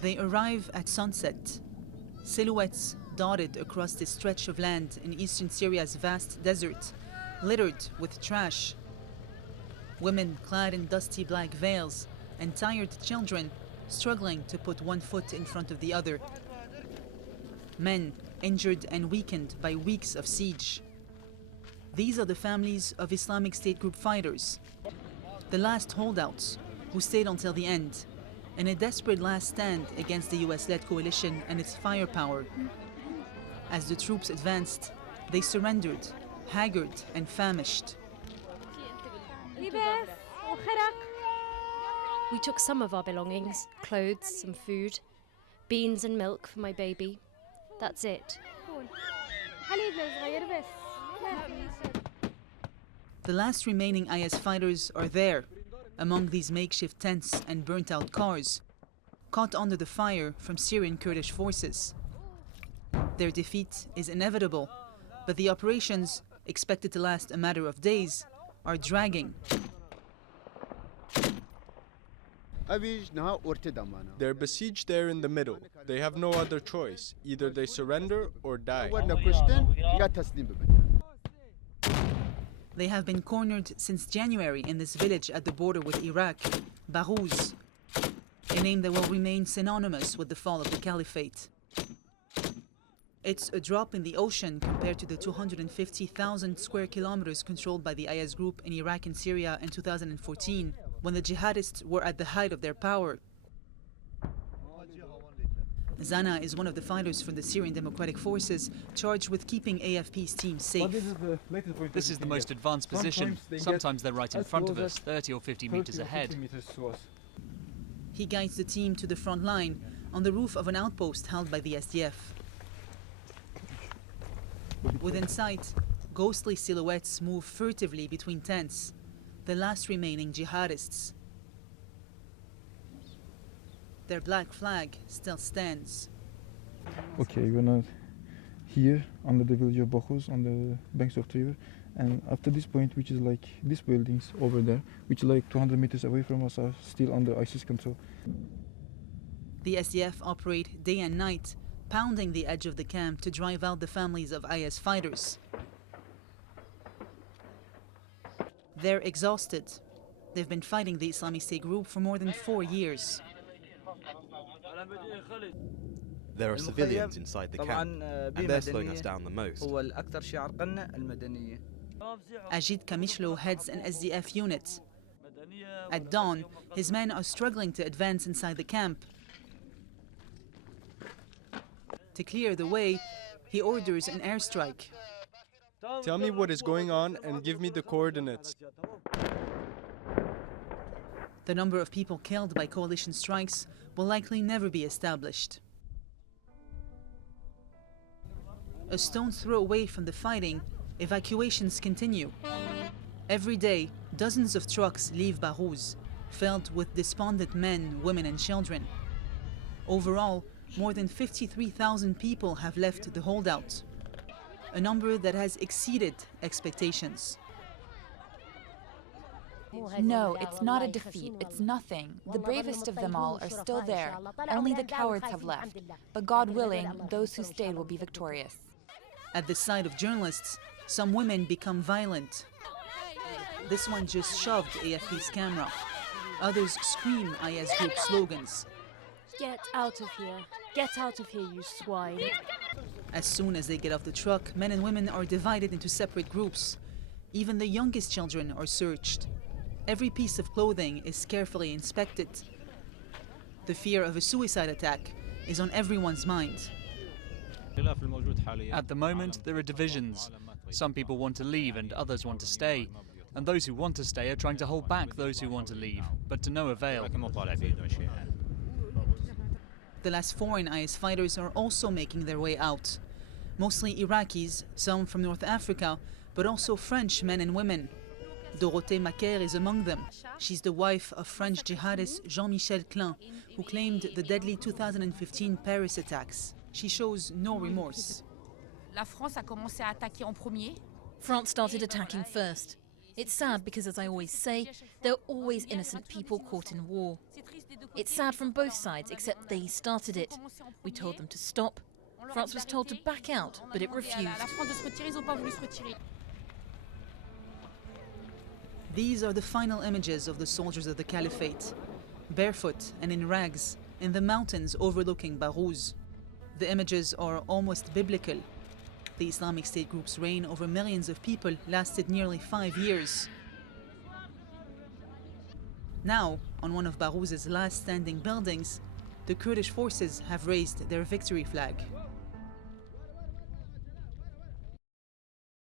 They arrive at sunset, silhouettes dotted across this stretch of land in eastern Syria's vast desert, littered with trash. Women clad in dusty black veils and tired children struggling to put one foot in front of the other. Men injured and weakened by weeks of siege. These are the families of Islamic State group fighters, the last holdouts who stayed until the end, in a desperate last stand against the US-led coalition and its firepower. As the troops advanced, they surrendered, haggard and famished. We took some of our belongings, clothes, some food, beans and milk for my baby. That's it. The last remaining IS fighters are there, among these makeshift tents and burnt-out cars, caught under the fire from Syrian Kurdish forces. Their defeat is inevitable, but the operations, expected to last a matter of days, are dragging. They're besieged there in the middle. They have no other choice. Either they surrender or die. They have been cornered since January in this village at the border with Iraq, Baghouz, a name that will remain synonymous with the fall of the caliphate. It's a drop in the ocean compared to the 250,000 square kilometers controlled by the IS group in Iraq and Syria in 2014, when the jihadists were at the height of their power. Zana is one of the fighters from the Syrian Democratic Forces charged with keeping AFP's team safe. This is the most advanced position. Sometimes they're right in front of us, 30 or 50 meters ahead. He guides the team to the front line on the roof of an outpost held by the SDF. Within sight, ghostly silhouettes move furtively between tents, the last remaining jihadists. Their black flag still stands. Okay, we're not here under the village of Baghouz on the banks of the river, and after this point, which is like these buildings over there, which is like 200 meters away from us, are still under ISIS control. The SDF operate day and night, pounding the edge of the camp to drive out the families of IS fighters. They're exhausted. They've been fighting the Islamic State group for more than 4 years. There are civilians inside the camp, and they're slowing us down the most. Ajit Kamishlo heads an SDF unit. At dawn, his men are struggling to advance inside the camp. To clear the way, he orders an airstrike. Tell me what is going on and give me the coordinates. The number of people killed by coalition strikes will likely never be established. A stone's throw away from the fighting, evacuations continue. Every day, dozens of trucks leave Baghouz, filled with despondent men, women and children. Overall, more than 53,000 people have left the holdout, a number that has exceeded expectations. No, it's not a defeat. It's nothing. The bravest of them all are still there. Only the cowards have left. But God willing, those who stayed will be victorious. At the sight of journalists, some women become violent. This one just shoved AFP's camera. Others scream IS group slogans. Get out of here. Get out of here, you swine. As soon as they get off the truck, men and women are divided into separate groups. Even the youngest children are searched. Every piece of clothing is carefully inspected. The fear of a suicide attack is on everyone's mind. At the moment, there are divisions. Some people want to leave and others want to stay. And those who want to stay are trying to hold back those who want to leave, but to no avail. The last foreign IS fighters are also making their way out. Mostly Iraqis, some from North Africa, but also French men and women. Dorothée Macaire is among them. She's the wife of French jihadist Jean-Michel Klein, who claimed the deadly 2015 Paris attacks. She shows no remorse. France started attacking first. It's sad because, as I always say, there are always innocent people caught in war. It's sad from both sides, except they started it. We told them to stop. France was told to back out, but it refused. These are the final images of the soldiers of the caliphate, barefoot and in rags, in the mountains overlooking Baghouz. The images are almost biblical. The Islamic State group's reign over millions of people lasted nearly 5 years. Now, on one of Baghouz's last standing buildings, the Kurdish forces have raised their victory flag.